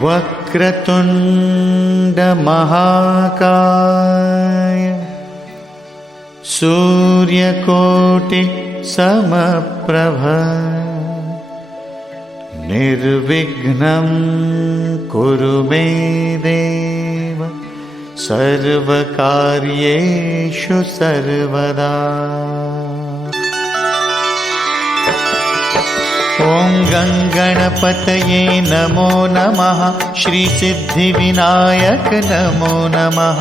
वक्रतुंड महाकाय सूर्यकोटि समप्रभ निर्विघ्नं कुरु मे देव सर्वकार्येषु सर्वदा। ओम गंगणपतये नमो नमः, श्री सिद्धिविनायक नमो नमः,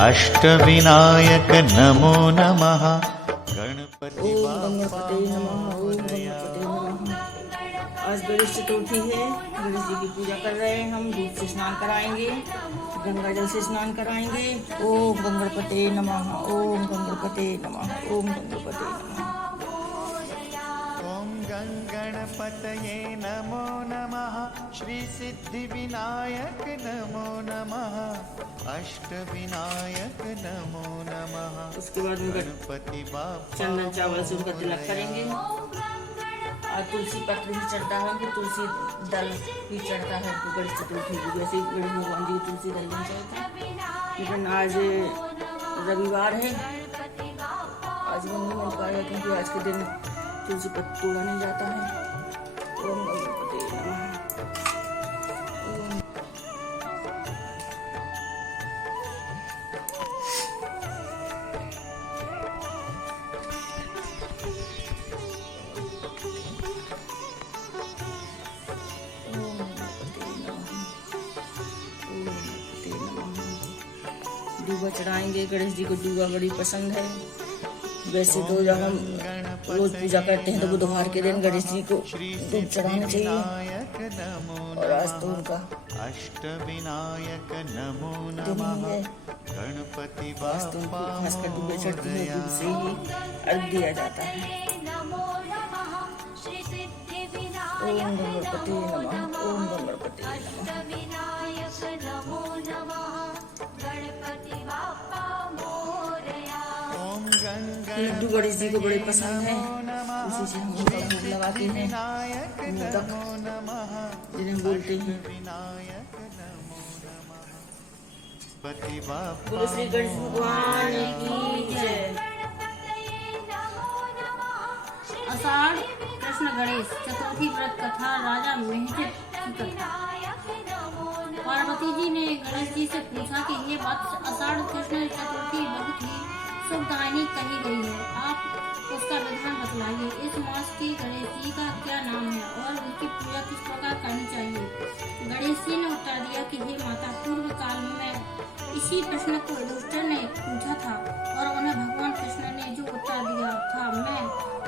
अष्टविनायक नमो नमः, गणपति बाप्पा मोरया। आज गणेश चतुर्थी है, गणेश जी की पूजा कर रहे हैं हम। दूध से स्नान कराएंगे, गंगा जल से स्नान कराएंगे। ओम गंगणपते नमः, ओम गंगणपते नमः, ओम गंगणपते नमः। ओम गंगणपतये नमो नमः, श्री सिद्धिविनायक नमो नमः, अष्टविनायक नमो नमः। उसके बाद गणपति बाप्पा चंदन चावल से उनका तिलक करेंगे। और तुलसी पत्र भी चढ़ता है, उनको तुलसी दल भी चढ़ता है उनको गणेश चतुर्थी की। जैसे गणेश भगवान जी तुलसी दल नहीं चढ़ता, लेकिन आज रविवार है, आज नहीं मिल पाएगा क्योंकि आज के दिन तुलसी पत्र तोड़ा नहीं जाता है। ओम गणपति नमः। दूबा चढ़ाएंगे। गणेश जी को दूबा बड़ी पसंद है। वैसे तो जब हम रोज पूजा करते हैं तो बुधवार के दिन गणेश जी को दूब चढ़ाना चाहिए, और आज तो उनका अष्टविनायक नमो दिन ही है। गणपति आज तो उनको खासकर दूबे चढ़ती है, दूब से ही अर्घ दिया जाता है। ओम गणपति नमः, ओम गणपति नमः। लड्डू गणेश जी को बड़े पसंद है, उसी से हम उनका भोग लगाते हैं। मोदक जिन्हें बोलते हैं। बोलो श्री गणेश भगवान की जय। आषाढ़ कृष्ण गणेश चतुर्थी व्रत कथा। राजा मेहजित की कथा। पार्वती जी ने गणेश जी से पूछा कि ये बात आषाढ़ कृष्ण चतुर्थी बहुत ही शुभदायिनी कही गई है, आप उसका विधान बतलाइए। इस मास की गणेश जी का क्या नाम है और उनकी पूजा किस प्रकार करनी चाहिए। गणेश जी ने उत्तर दिया कि हे माता, पूर्व काल में इसी प्रश्न को युधिष्ठिर ने पूछा था और उन्हें भगवान कृष्ण ने जो उत्तर दिया था मैं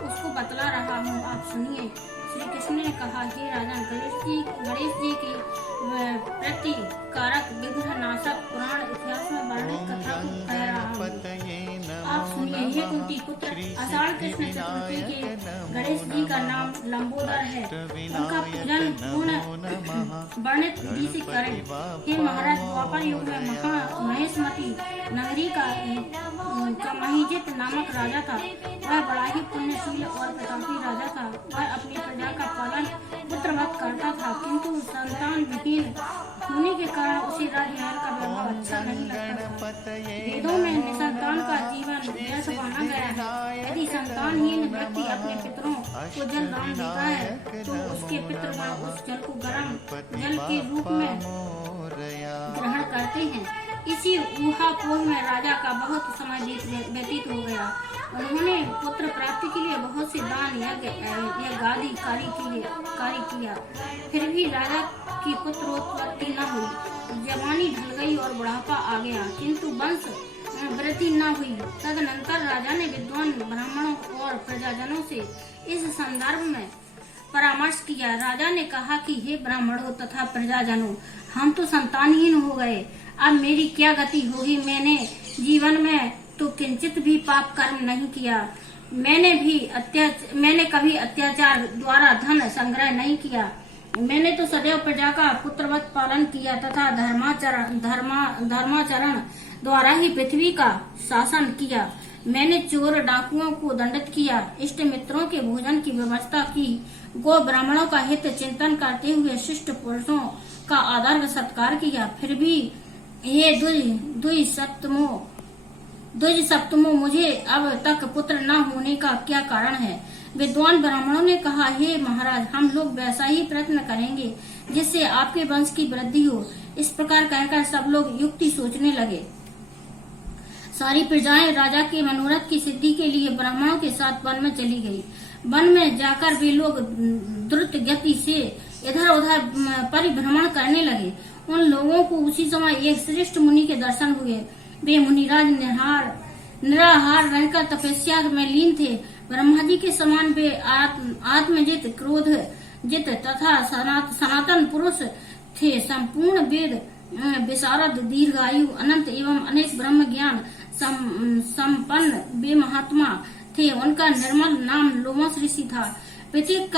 उसको बतला रहा हूँ, आप सुनिए। श्री कृष्ण ने कहा, हे राजन, गणेश जी की प्रति कारक विघ्न नाशक पुराण इतिहास में वर्णित कथा को कह रहा हूँ, आप सुनिए। हे कुंती पुत्र, आषाढ़ कृष्ण चतुर्थी के गणेश जी का नाम लंबोदर है। उनका पूजन पूर्ण वर्णित विधि से करें। हे महाराज, द्वापर युग में महेशमती नगरी का महिजित नामक राजा था। वह बड़ा ही पुण्यशील और प्रतापी राजा था। वह अपनी प्रजा का पालन पुत्रवत करता था, किंतु संतान विहीन होने के कारण उसे राजमहल का व्यवहार अच्छा नहीं लगता था। वेदों में निसंतान का जीवन व्यर्थ माना गया है। यदि संतानहीन व्यक्ति अपने पितरों को जल दान देता है तो उसके पितृगण उस जल को गर्म जल के रूप में ग्रहण करते हैं। इसी ऊहापोह में राजा का बहुत समय व्यतीत हो गया। उन्होंने पुत्र प्राप्ति के लिए बहुत से दान यज्ञ आदि कार्य किया, फिर भी राजा की पुत्रोत्पत्ति न हुई। जवानी ढल गई और बुढ़ापा आ गया, किंतु वंश वृद्धि न हुई। तदनंतर राजा ने विद्वान ब्राह्मणों और प्रजाजनों से इस संदर्भ में परामर्श किया। राजा ने कहा कि हे ब्राह्मणों तथा प्रजाजनों, हम तो संतानहीन हो गए, अब मेरी क्या गति होगी। मैंने जीवन में तो किंचित भी पाप कर्म नहीं किया। मैंने कभी अत्याचार द्वारा धन संग्रह नहीं किया। मैंने तो सदैव प्रजा का पुत्रवत पालन किया तथा धर्माचरण द्वारा ही पृथ्वी का शासन किया। मैंने चोर डाकुओं को दंडित किया, इष्ट मित्रों के भोजन की व्यवस्था की, गो ब्राह्मणों का हित चिंतन करते हुए शिष्ट पुरुषों का आदर व सत्कार किया। फिर भी हे द्विज सप्तमो, मुझे अब तक पुत्र न होने का क्या कारण है? विद्वान ब्राह्मणों ने कहा, हे महाराज, हम लोग वैसा ही प्रयत्न करेंगे जिससे आपके वंश की वृद्धि हो। इस प्रकार कहकर सब लोग युक्ति सोचने लगे। सारी प्रजाएं राजा के मनोरथ की सिद्धि के लिए ब्राह्मणों के साथ वन में चली गई। वन में जाकर वे लोग द्रुत गति से इधर उधर परिभ्रमण करने लगे। उन लोगों को उसी समय एक श्रेष्ठ मुनि के दर्शन हुए। वे मुनिराज निराहार रहकर तपस्या में लीन थे। ब्रह्मा जी के समान वे आत्मजित, क्रोध जित तथा सनातन पुरुष थे। संपूर्ण वेद विशारद, दीर्घायु, अनंत एवं अनेक ब्रह्म ज्ञान संपन्न वे महात्मा थे। उनका निर्मल नाम लोमस ऋषि था। प्रत्येक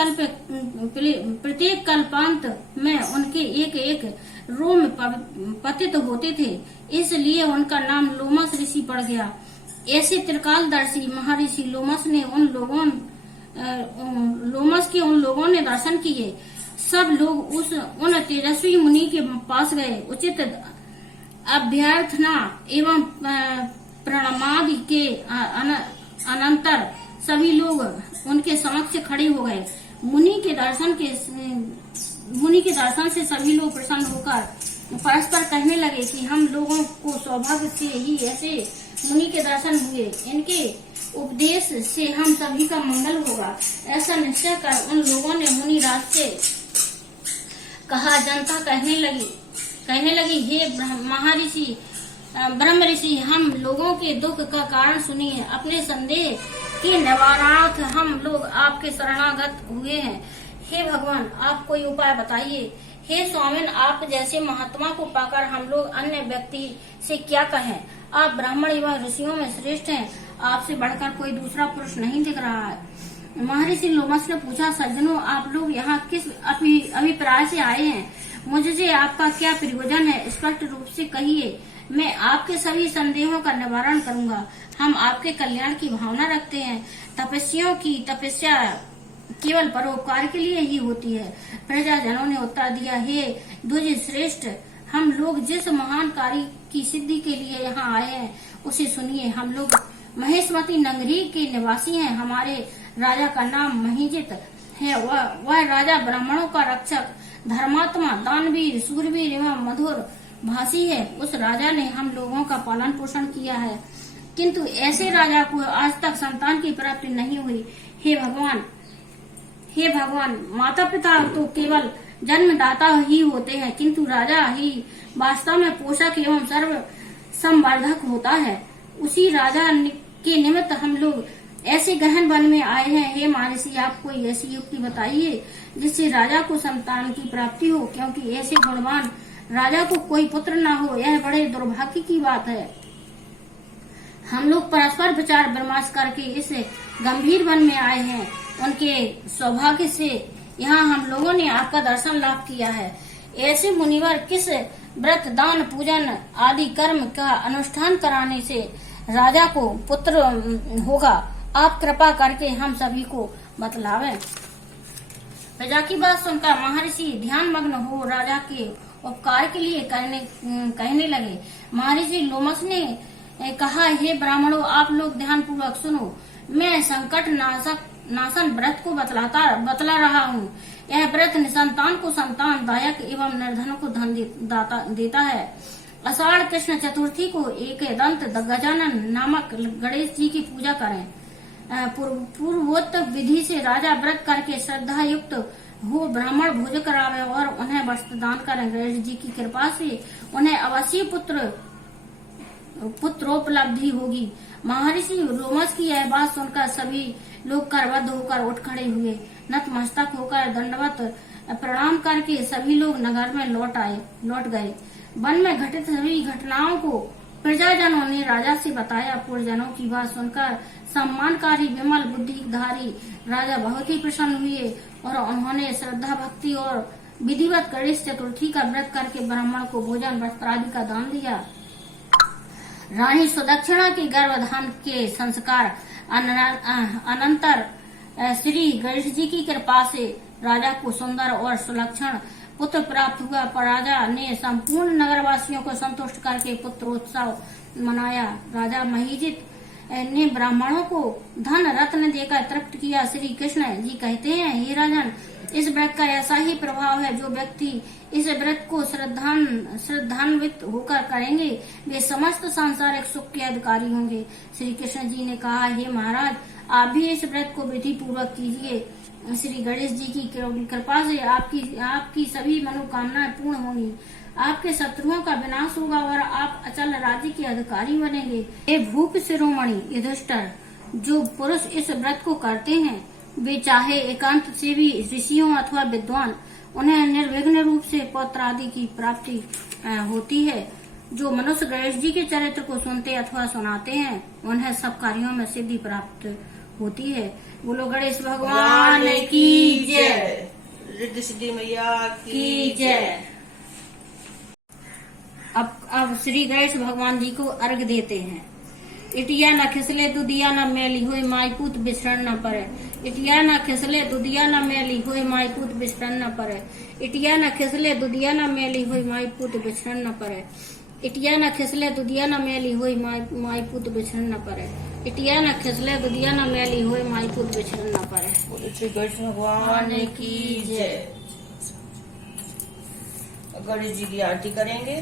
कल्पांत में उनके एक एक रोम पतित होते थे, इसलिए उनका नाम लोमस ऋषि पड़ गया। ऐसे त्रिकालदर्शी महर्षि लोमस के उन लोगों ने दर्शन किए। सब लोग उन तेजस्वी मुनि के पास गए। उचित अभ्यर्थना एवं प्रणामादि के अनंतर सभी लोग उनके समक्ष खड़े हो गए। मुनि के दर्शन से सभी लोग प्रसन्न होकर परस्पर कहने लगे कि हम लोगों को सौभाग्य से ही ऐसे मुनि के दर्शन हुए। इनके उपदेश से हम सभी का मंगल होगा। ऐसा निश्चय कर उन लोगों ने मुनिराज से कहा। जनता कहने लगी, हे महर्षि ब्रह्म ऋषि, हम लोगों के दुख का कारण सुनिए। अपने संदेह के निवारणार्थ हम लोग आपके शरणागत हुए हैं। हे भगवान, आप कोई उपाय बताइए। हे स्वामिन, आप जैसे महात्मा को पाकर हम लोग अन्य व्यक्ति से क्या कहें? आप ब्राह्मण एवं ऋषियों में श्रेष्ठ हैं। आपसे बढ़कर कोई दूसरा पुरुष नहीं दिख रहा है। महर्षि लोमस ने पूछा, सज्जनों, आप लोग यहाँ किस अभिप्राय से आए हैं? मुझसे आपका क्या प्रयोजन है? स्पष्ट रूप से कहिए, मैं आपके सभी संदेहों का निवारण करूंगा। हम आपके कल्याण की भावना रखते हैं। तपस्वियों की तपस्या केवल परोपकार के लिए ही होती है। प्रजाजनों ने उत्तर दिया, हे द्विज श्रेष्ठ, हम लोग जिस महान कार्य की सिद्धि के लिए यहाँ आए हैं उसे सुनिए। हम लोग महेशमती नगरी के निवासी हैं। हमारे राजा का नाम महिजित है। वह राजा ब्राह्मणों का रक्षक, धर्मात्मा, दानवीर, सूरवीर एवं मधुर भाषी है। उस राजा ने हम लोगों का पालन पोषण किया है, किंतु ऐसे राजा को आज तक संतान की प्राप्ति नहीं हुई। हे भगवान, माता पिता तो केवल जन्मदाता ही होते हैं, किंतु राजा ही वास्तव में पोषक एवं सर्व संवर्धक होता है। उसी राजा के निमित्त हम लोग ऐसे गहन वन में आए हैं। हे महर्षि, आप कोई ऐसी युक्ति बताइए जिससे राजा को संतान की प्राप्ति हो, क्योंकि ऐसे गुणवान राजा को कोई पुत्र न हो, यह बड़े दुर्भाग्य की बात है। हम लोग परस्पर विचार विमर्श करके इस गंभीर वन में आए हैं। उनके सौभाग्य से यहाँ हम लोगों ने आपका दर्शन लाभ किया है। ऐसे मुनिवर किस व्रत, दान, पूजन आदि कर्म का अनुष्ठान कराने से राजा को पुत्र होगा? आप कृपा करके हम सभी को बतलावें। प्रजा की बात सुनकर महर्षि ध्यान मग्न हो राजा के उपकार के लिए कहने लगे। महर्षि लोमस ने कहा, हे ब्राह्मणों, आप लोग ध्यान पूर्वक सुनो। मैं संकट नाशन व्रत को बतला रहा हूँ। यह व्रत निसंतान को संतान दायक एवं निर्धन को धन देता है। आषाढ़ कृष्ण चतुर्थी को एक दंत गजानन नामक गणेश जी की पूजा करें। पूर्वोक्त विधि से राजा व्रत करके श्रद्धा युक्त हो ब्राह्मण भोज करावे और उन्हें वस्त्र दान करें। गणेश जी की कृपा से उन्हें अवश्य पुत्रोपलब्धि होगी। महर्षि लोमस की यह बात सुनकर सभी लोग करबद्ध होकर उठ खड़े हुए। नतमस्तक होकर दंडवत प्रणाम करके सभी लोग नगर में लौट गए। वन में घटित सभी घटनाओं को प्रजाजनों ने राजा से बताया। पुरजनों की बात सुनकर सम्मानकारी विमल बुद्धिधारी राजा बहुत ही प्रसन्न हुए और उन्होंने श्रद्धा भक्ति और विधिवत गणेश चतुर्थी का व्रत करके ब्राह्मण को भोजन वस्त्र आदि का दान दिया। रानी सुदक्षिणा के गर्भधान के संस्कार अनंतर श्री गणेश जी की कृपा से राजा को सुंदर और सुलक्षण पुत्र प्राप्त हुआ, पर राजा ने संपूर्ण नगरवासियों को संतुष्ट करके पुत्रोत्सव मनाया। राजा महिजित ने ब्राह्मणों को धन रत्न देकर तृप्त किया। श्री कृष्ण जी कहते हैं, हे राजन, इस व्रत का ऐसा ही प्रभाव है, जो व्यक्ति इस व्रत को श्रद्धान्वित होकर करेंगे, वे समस्त सांसारिक सुख के अधिकारी होंगे। श्री कृष्ण जी ने कहा, हे महाराज, आप भी इस व्रत को विधि पूर्वक कीजिए। श्री गणेश जी की कृपा से आपकी सभी मनोकामनाएं पूर्ण होंगी, आपके शत्रुओं का विनाश होगा और आप अचल राज्य के अधिकारी बनेंगे। हे भूप शिरोमणि युधिष्ठिर, जो पुरुष इस व्रत को करते हैं, वे चाहे एकांत से भी ऋषियों अथवा विद्वान, उन्हें निर्विघ्न रूप से पुत्र आदि की प्राप्ति होती है। जो मनुष्य गणेश जी के चरित्र को सुनते अथवा सुनाते हैं, उन्हें सब कार्यों में सिद्धि प्राप्त होती है। बोलो गणेश भगवान की जय, रिद्धि सिद्धि मैया की जय। अब श्री गणेश भगवान जी को अर्घ देते हैं। इटिया न खिसले दुधिया न मैली हुई, माई पूत बिछड़न न पड़े। इटिया न खिसले दुधिया न मैली हुई, माई पूत बिछड़न न पड़े। इटिया न खिसले दुधिया न मैली हुई, माई पूत बिछड़न न पड़े। इटिया न खिसले दुधिया न मैली हुई, माई पूत बिछड़न न पड़े। इटिया न खिसले दुधिया न मैली हुई, माई पूत बिछड़न न पड़े। बोलो श्री कृष्ण भगवान की जय। गणेश जी की आरती करेंगे।